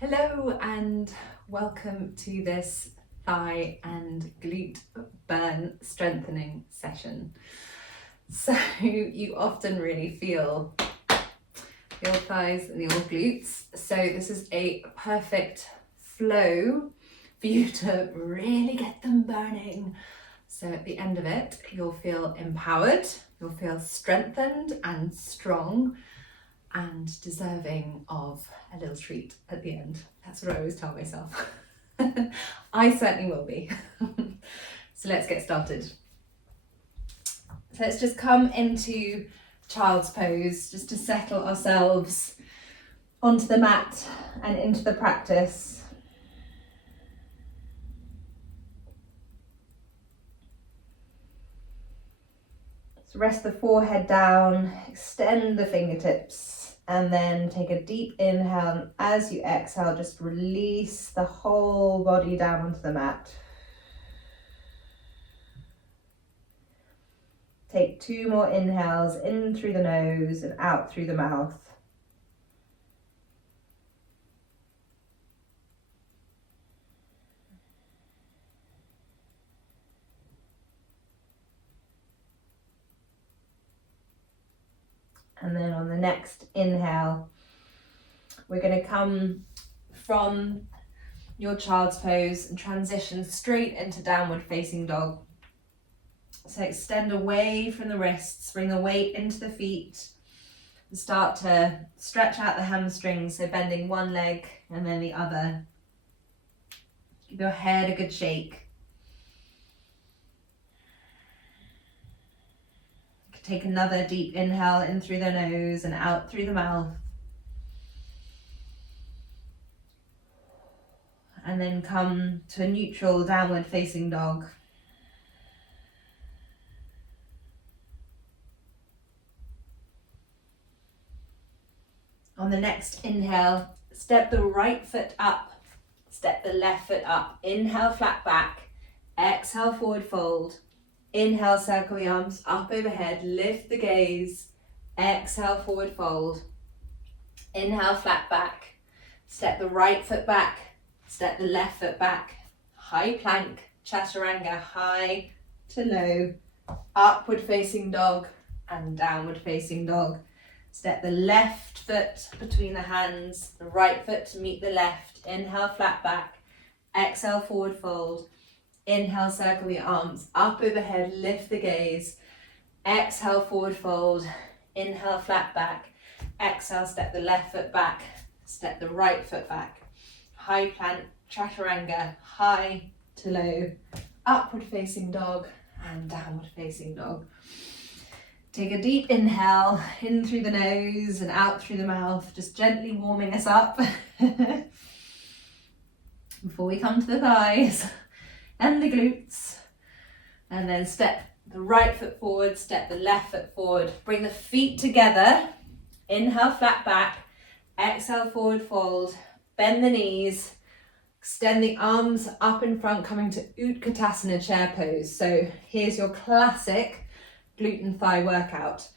Hello and welcome to this thigh and glute burn strengthening session. So you often really feel your thighs and your glutes. So this is a perfect flow for you to really get them burning. So at the end of it, you'll feel empowered, you'll feel strengthened and strong, and deserving of a little treat at the end. That's what I always tell myself. I certainly will be. So let's get started. So let's just come into child's pose, just to settle ourselves onto the mat and into the practice. So rest the forehead down, extend the fingertips, and then take a deep inhale, and as you exhale, just release the whole body down onto the mat. Take 2 more inhales, in through the nose and out through the mouth. And then on the next inhale, we're going to come from your child's pose and transition straight into downward facing dog. So extend away from the wrists, bring the weight into the feet, and start to stretch out the hamstrings, so bending one leg and then the other. Give your head a good shake. Take another deep inhale in through the nose and out through the mouth. And then come to a neutral downward facing dog. On the next inhale, step the right foot up, step the left foot up. Inhale, flat back. Exhale, forward fold. Inhale, circle the arms up overhead, lift the gaze. Exhale, forward fold. Inhale, flat back. Step the right foot back, step the left foot back. High plank, chaturanga, high to low. Upward facing dog and downward facing dog. Step the left foot between the hands, the right foot to meet the left. Inhale, flat back. Exhale, forward fold. Inhale, circle the arms up overhead, lift the gaze. Exhale, forward fold. Inhale, flat back. Exhale, step the left foot back, step the right foot back. High plank, chaturanga, high to low. Upward facing dog and downward facing dog. Take a deep inhale in through the nose and out through the mouth, just gently warming us up before we come to the thighs and the glutes. And then step the right foot forward, step the left foot forward. Bring the feet together. Inhale, flat back. Exhale, forward fold. Bend the knees. Extend the arms up in front, coming to Utkatasana chair pose. So here's your classic glute and thigh workout.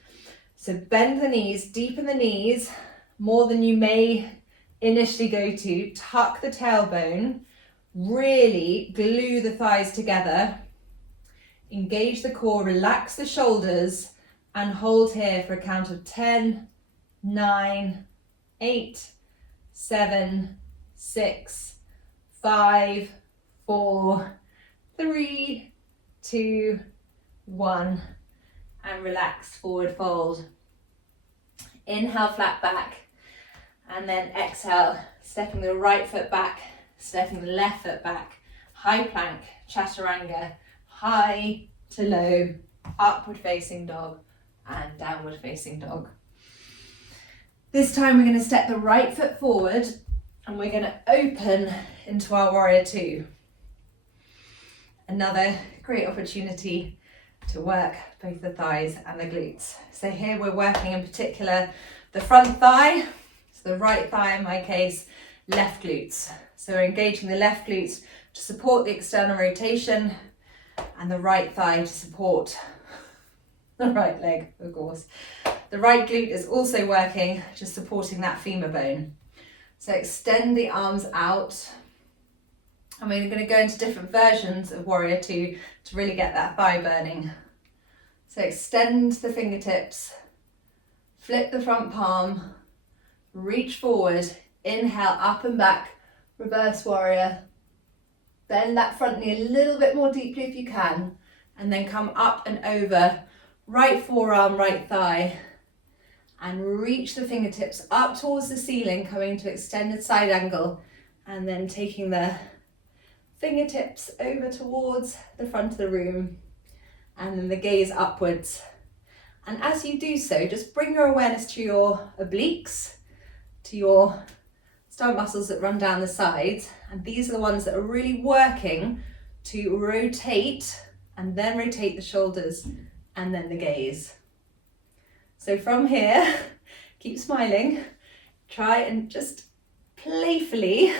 So bend the knees, deepen the knees, more than you may initially go to. Tuck the tailbone. Really glue the thighs together, engage the core, relax the shoulders, and hold here for a count of 10, 9, 8, 7, 6, 5, 4, 3, 2, 1, and relax, forward fold. Inhale, flat back, and then exhale, stepping the right foot back, stepping the left foot back. High plank, chaturanga, high to low, upward facing dog and downward facing dog. This time we're going to step the right foot forward and we're going to open into our warrior two. Another great opportunity to work both the thighs and the glutes. So here we're working in particular the front thigh, so the right thigh in my case, left glutes. So we're engaging the left glutes to support the external rotation and the right thigh to support the right leg, of course. The right glute is also working, just supporting that femur bone. So extend the arms out. And we're going to go into different versions of Warrior Two to really get that thigh burning. So extend the fingertips, flip the front palm, reach forward, inhale, up and back, reverse warrior. Bend that front knee a little bit more deeply if you can, and then come up and over, right forearm, right thigh, and reach the fingertips up towards the ceiling, coming into extended side angle, and then taking the fingertips over towards the front of the room, and then the gaze upwards. And as you do so, just bring your awareness to your obliques, to your stomach muscles that run down the sides, and these are the ones that are really working to rotate, and then rotate the shoulders, and then the gaze. So from here, keep smiling, try and just playfully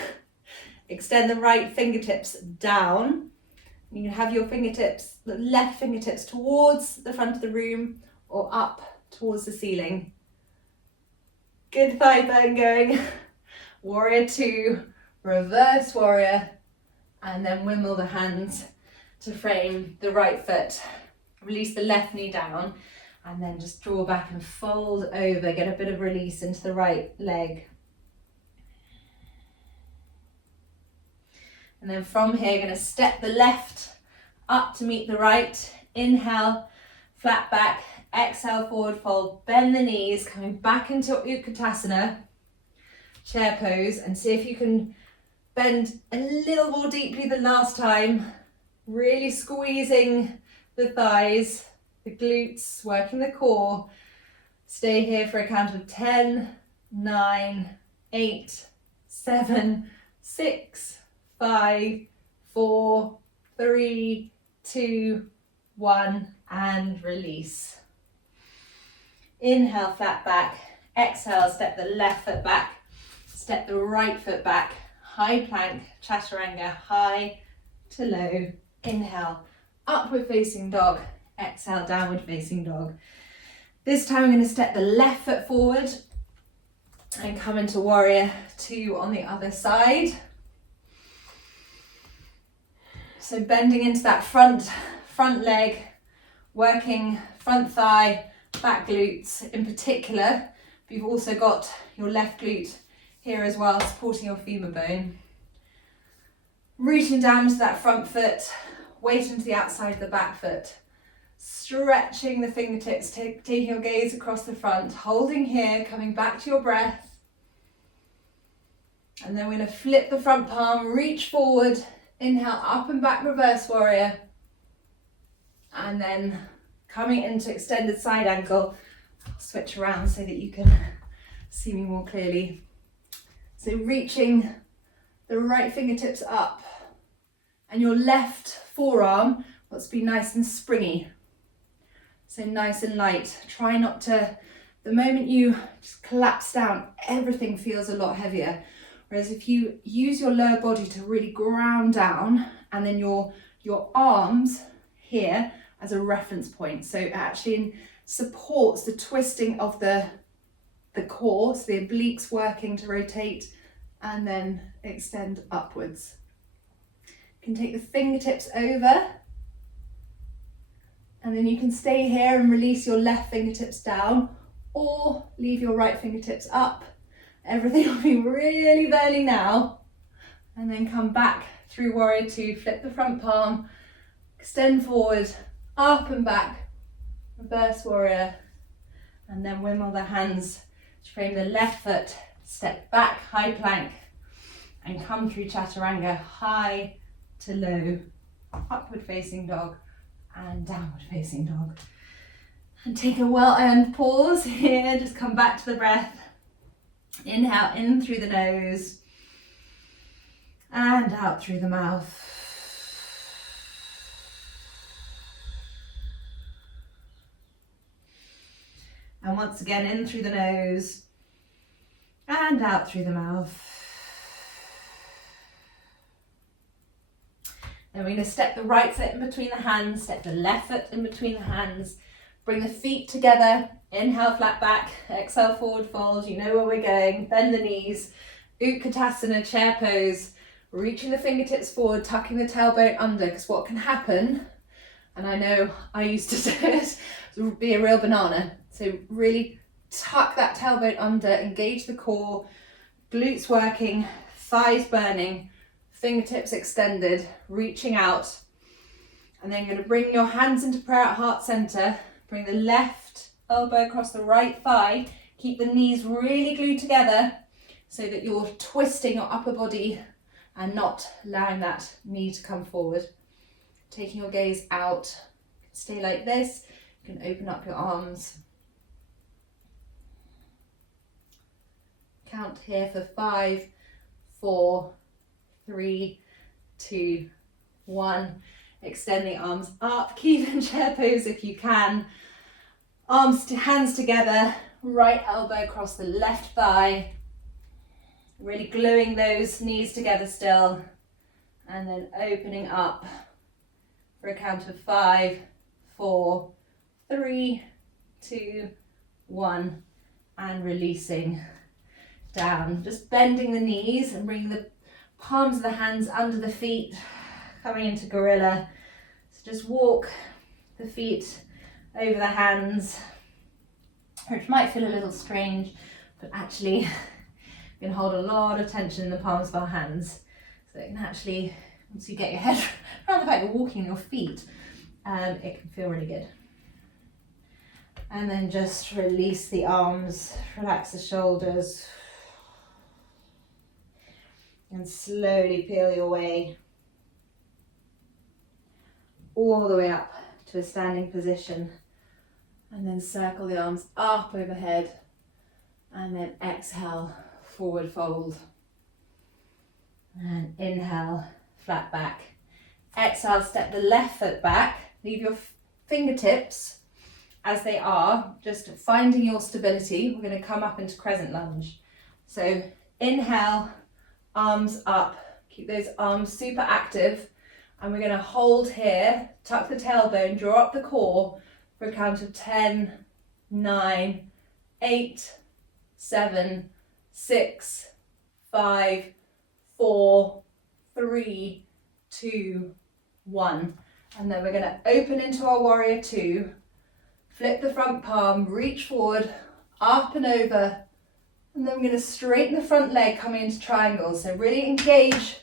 extend the right fingertips down. You can have your fingertips, the left fingertips towards the front of the room or up towards the ceiling. Good thigh burn going. Warrior Two, reverse warrior, and then wimble the hands to frame the right foot. Release the left knee down, and then just draw back and fold over, get a bit of release into the right leg. And then from here, going to step the left up to meet the right. Inhale, flat back, exhale, forward fold, bend the knees, coming back into Utkatasana, chair pose, and see if you can bend a little more deeply than last time, really squeezing the thighs, the glutes, working the core. Stay here for a count of 10, 9, 8, 7, 6, 5, 4, 3, 2, 1, and release. Inhale, flat back. Exhale, step the left foot back, step the right foot back, high plank, chaturanga, high to low. Inhale, upward facing dog. Exhale, downward facing dog. This time I'm going to step the left foot forward and come into Warrior Two on the other side. So bending into that front leg, working front thigh, back glutes in particular. But you've also got your left glute here as well, supporting your femur bone. Reaching down into that front foot, weight into the outside of the back foot. Stretching the fingertips, taking your gaze across the front, holding here, coming back to your breath. And then we're going to flip the front palm, reach forward, inhale, up and back, reverse warrior. And then coming into extended side angle. I'll switch around so that you can see me more clearly. So reaching the right fingertips up, and your left forearm wants to be nice and springy. So nice and light. Try not to, the moment you just collapse down, everything feels a lot heavier. Whereas if you use your lower body to really ground down, and then your arms here as a reference point. So it actually supports the twisting of the core, so the obliques working to rotate and then extend upwards. You can take the fingertips over, and then you can stay here and release your left fingertips down, or leave your right fingertips up. Everything will be really burning now. And then come back through Warrior Two, flip the front palm, extend forward, up and back, reverse warrior, and then wimble the hands to frame the left foot, step back, high plank, and come through chaturanga, high to low, upward facing dog, and downward facing dog. And take a well-earned pause here, just come back to the breath. Inhale in through the nose and out through the mouth. And once again, in through the nose and out through the mouth. Then we're going to step the right foot in between the hands, step the left foot in between the hands, bring the feet together, inhale flat back, exhale forward fold, you know where we're going, bend the knees, Utkatasana chair pose, reaching the fingertips forward, tucking the tailbone under, because what can happen, and I know I used to do it, would be a real banana. So really tuck that tailbone under, engage the core, glutes working, thighs burning, fingertips extended, reaching out. And then you're going to bring your hands into prayer at heart center, bring the left elbow across the right thigh, keep the knees really glued together so that you're twisting your upper body and not allowing that knee to come forward. Taking your gaze out, stay like this, you can open up your arms. Count here for 5, 4, 3, 2, 1. Extend the arms up, keep in chair pose if you can. Arms to hands together, right elbow across the left thigh. Really gluing those knees together still. And then opening up for a count of 5, 4, 3, 2, 1. And releasing down. Just bending the knees and bringing the palms of the hands under the feet. Coming into gorilla. So just walk the feet over the hands, which might feel a little strange, but actually you can hold a lot of tension in the palms of our hands. So it can actually, once you get your head around the fact you're walking your feet, it can feel really good. And then just release the arms, relax the shoulders, and slowly peel your way all the way up to a standing position, and then circle the arms up overhead, and then exhale, forward fold, and inhale, flat back. Exhale, step the left foot back, leave your fingertips as they are, just finding your stability. We're going to come up into crescent lunge. So inhale, arms up, keep those arms super active. And we're going to hold here, tuck the tailbone, draw up the core for a count of 10, 9, 8, 7, 6, 5, 4, 3, 2, 1. And then we're going to open into our warrior 2, flip the front palm, reach forward, up and over. And then we're going to straighten the front leg coming into triangles. So really engage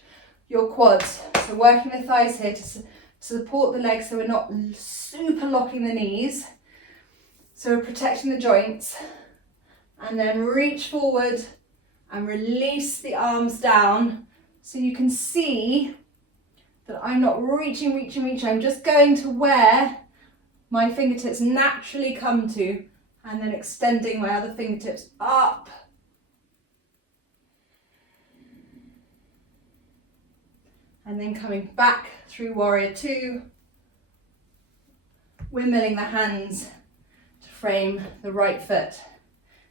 your quads. So working the thighs here to support the legs so we're not super locking the knees. So we're protecting the joints. And then reach forward and release the arms down so you can see that I'm not reaching. I'm just going to where my fingertips naturally come to, and then extending my other fingertips up. And then coming back through warrior 2, windmilling the hands to frame the right foot,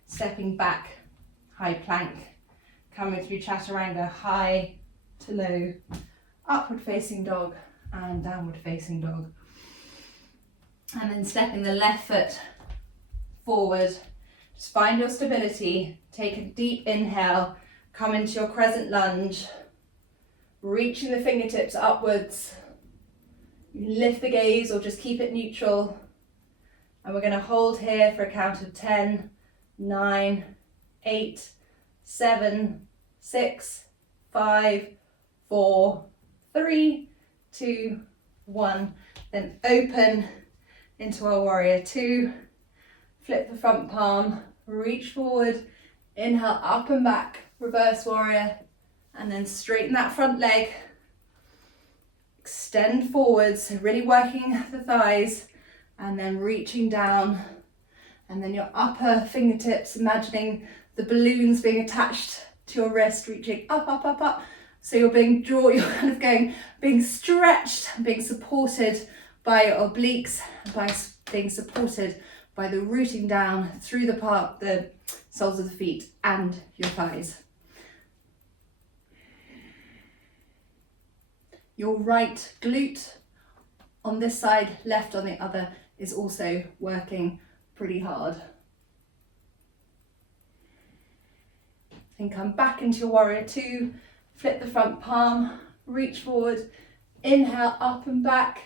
stepping back, high plank, coming through chaturanga, high to low, upward facing dog and downward facing dog. And then stepping the left foot forward, just find your stability, take a deep inhale, come into your crescent lunge, reaching the fingertips upwards. You can lift the gaze or just keep it neutral. And we're going to hold here for a count of 10, 9, 8, 7, 6, 5, 4, 3, 2, 1. Then open into our warrior 2. Flip the front palm, reach forward, inhale up and back, reverse warrior. And then straighten that front leg, extend forwards, so really working the thighs, and then reaching down, and then your upper fingertips, imagining the balloons being attached to your wrist, reaching up, up, up, up. So you're you're kind of going, being stretched, being supported by your obliques, by being supported by the rooting down through the soles of the feet and your thighs. Your right glute on this side, left on the other, is also working pretty hard. Then come back into your warrior two, flip the front palm, reach forward, inhale up and back,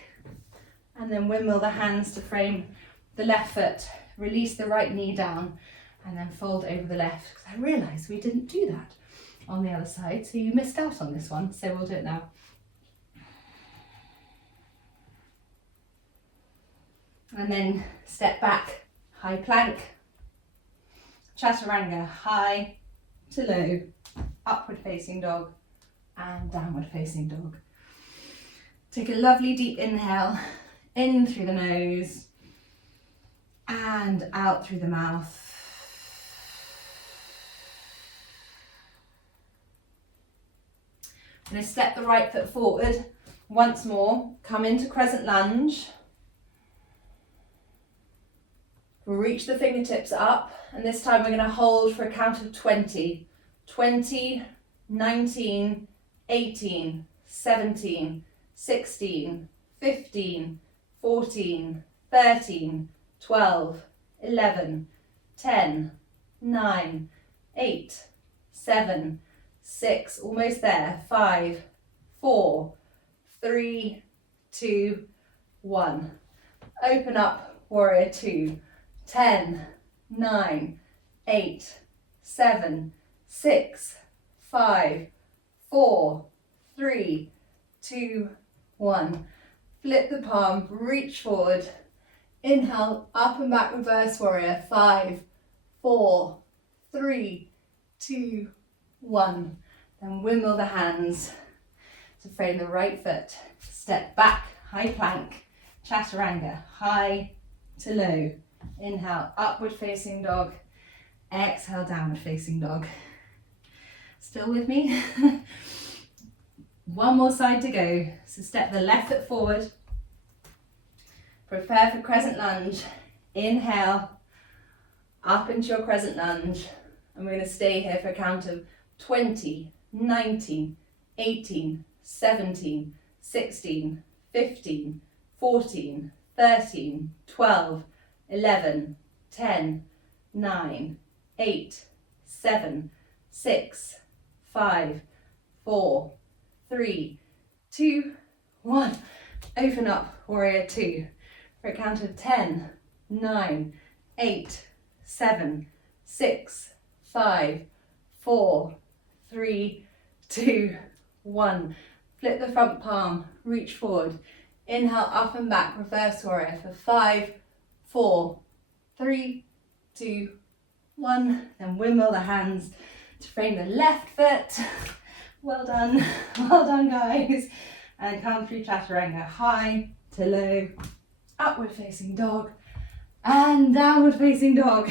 and then windmill the hands to frame the left foot, release the right knee down, and then fold over the left, because I realised we didn't do that on the other side, so you missed out on this one, so we'll do it now. And then step back, high plank, chaturanga, high to low, upward facing dog, and downward facing dog. Take a lovely deep inhale, in through the nose, and out through the mouth. I'm going to step the right foot forward once more, come into crescent lunge. We'll reach the fingertips up, and this time we're going to hold for a count of 20. 20, 19, 18, 17, 16, 15, 14, 13, 12, 11, 10, 9, 8, 7, 6, almost there, 5, 4, 3, 2, 1. Open up, warrior two. 10, 9, 8, 7, 6, 5, 4, 3, 2, 1. Flip the palm, reach forward. Inhale, up and back, reverse warrior. 5, 4, 3, 2, 1. Then windmill the hands to frame the right foot. Step back, high plank, chaturanga, high to low. Inhale, upward facing dog. Exhale, downward facing dog. Still with me? One more side to go. So step the left foot forward. Prepare for crescent lunge. Inhale, up into your crescent lunge. And we're going to stay here for a count of 20, 19, 18, 17, 16, 15, 14, 13, 12, 11, 10, 9, 8, 7, 6, 5, 4, 3, 2, 1. Open up, warrior two, for a count of 10, 9, 8, 7, 6, 5, 4, 3, 2, 1. Flip the front palm, reach forward. Inhale, up and back, reverse warrior for 5, 4, 3, 2, 1. Then windmill the hands to frame the left foot. Well done guys. And come through chaturanga, high to low, upward facing dog, and downward facing dog.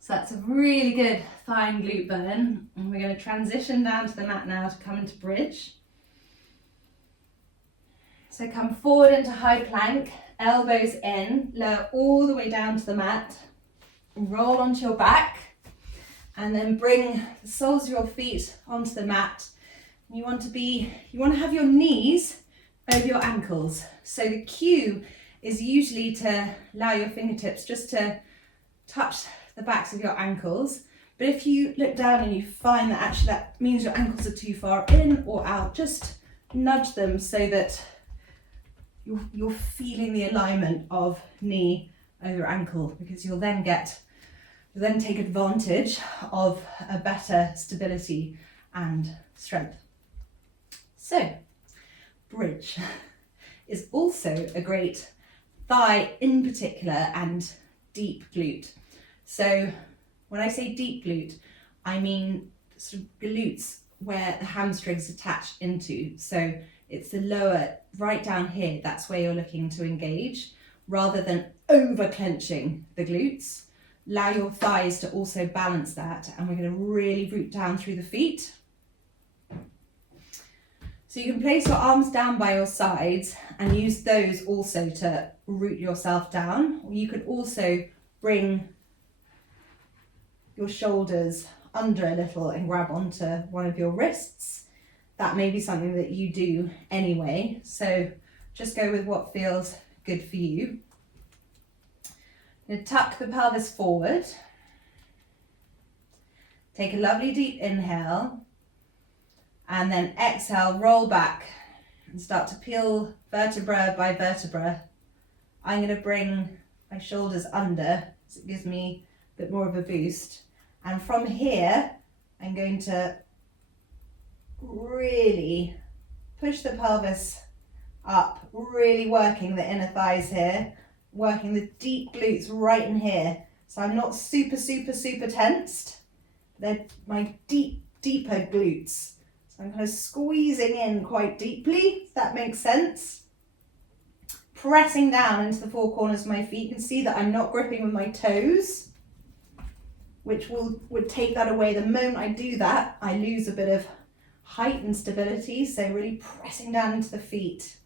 So that's a really good thigh and glute burn. And we're going to transition down to the mat now to come into bridge. So come forward into high plank, elbows in, lower all the way down to the mat, roll onto your back, and then bring the soles of your feet onto the mat. You want to have your knees over your ankles. So the cue is usually to allow your fingertips just to touch the backs of your ankles. But if you look down and you find that actually that means your ankles are too far in or out, just nudge them so that you're feeling the alignment of knee over ankle, because you'll then take advantage of a better stability and strength. So, bridge is also a great thigh in particular and deep glute. So when I say deep glute, I mean sort of glutes where the hamstrings attach into. So it's the lower, right down here, that's where you're looking to engage, rather than over clenching the glutes. Allow your thighs to also balance that, and we're going to really root down through the feet. So you can place your arms down by your sides and use those also to root yourself down. Or you could also bring your shoulders under a little and grab onto one of your wrists. That may be something that you do anyway, so just go with what feels good for you. You're going to tuck the pelvis forward. Take a lovely deep inhale. And then exhale, roll back and start to peel vertebra by vertebra. I'm going to bring my shoulders under so it gives me a bit more of a boost. And from here, I'm going to really push the pelvis up, really working the inner thighs here, working the deep glutes right in here. So I'm not super tensed. They're my deeper glutes. So I'm kind of squeezing in quite deeply, if that makes sense. Pressing down into the four corners of my feet. You can see that I'm not gripping with my toes, which would take that away. The moment I do that, I lose a bit of height and stability. So really pressing down into the feet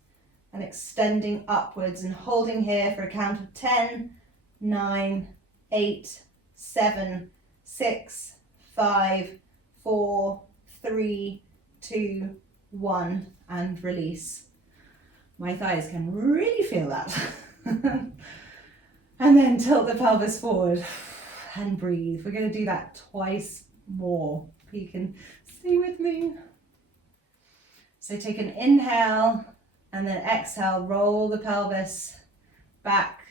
and extending upwards and holding here for a count of 10, 9, 8, 7, 6, 5, 4, 3, 2, 1, and release. My thighs can really feel that. And then tilt the pelvis forward and breathe. We're going to do that twice more. You can stay with me. So take an inhale and then exhale, roll the pelvis back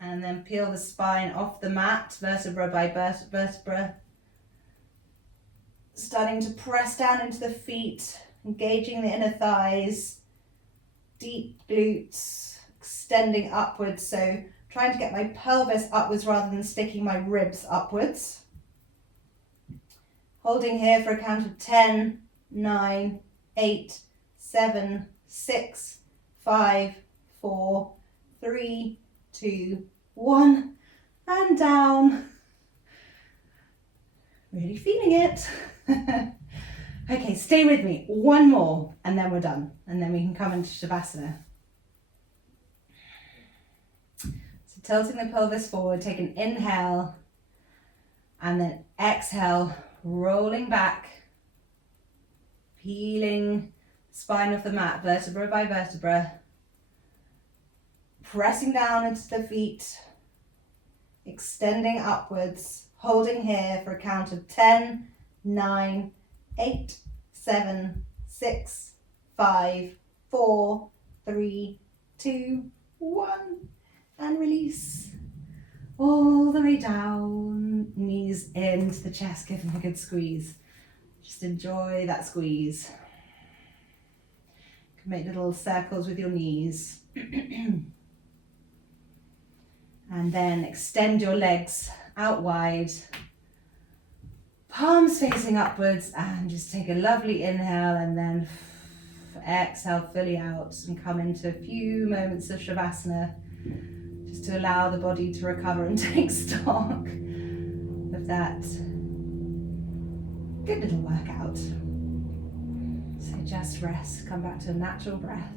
and then peel the spine off the mat, vertebra by vertebra. Starting to press down into the feet, engaging the inner thighs, deep glutes, extending upwards. So trying to get my pelvis upwards rather than sticking my ribs upwards. Holding here for a count of 10, 9, 8, 7, 6, 5, 4, 3, 2, 1, and down. Really feeling it. Okay, stay with me. One more, and then we're done. And then we can come into Shavasana. So tilting the pelvis forward, take an inhale, and then exhale, rolling back, peeling spine off the mat, vertebra by vertebra, pressing down into the feet, extending upwards, holding here for a count of 10, 9, 8, 7, 6, 5, 4, 3, 2, 1, and release. All the way down, knees into the chest, give them a good squeeze. Just enjoy that squeeze. You can make little circles with your knees. And then extend your legs out wide, palms facing upwards, and just take a lovely inhale and then exhale fully out and come into a few moments of Shavasana just to allow the body to recover and take stock of that good little workout. So just rest, come back to a natural breath.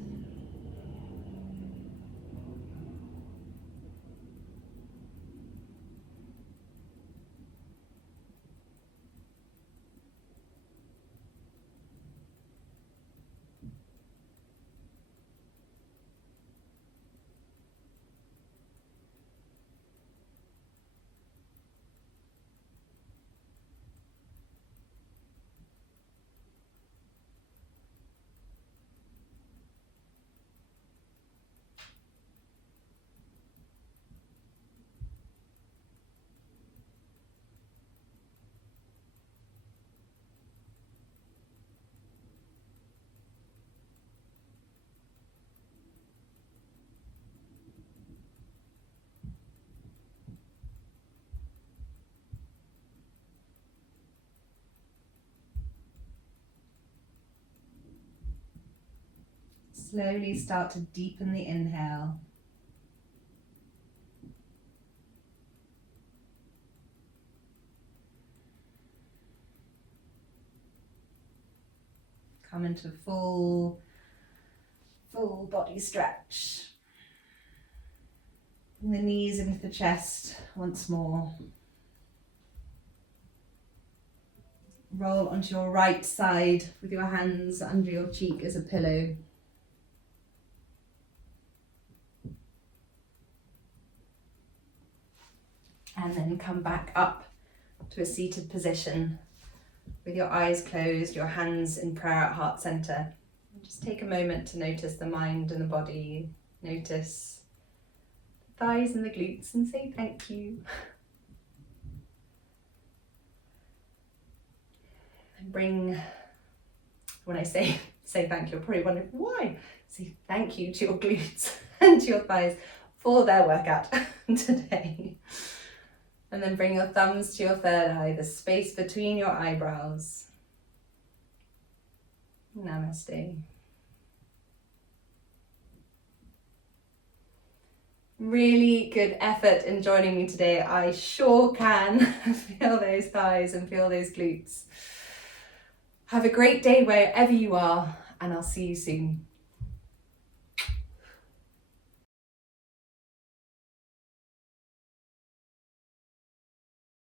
Slowly start to deepen the inhale. Come into full body stretch. Bring the knees into the chest once more. Roll onto your right side with your hands under your cheek as a pillow. And then come back up to a seated position with your eyes closed, your hands in prayer at heart center. Just take a moment to notice the mind and the body, notice the thighs and the glutes, and say thank you. And bring, when I say thank you, you're probably wondering why. Say thank you to your glutes and to your thighs for their workout today. And then bring your thumbs to your third eye, the space between your eyebrows. Namaste. Really good effort in joining me today. I sure can feel those thighs and feel those glutes. Have a great day wherever you are, and I'll see you soon.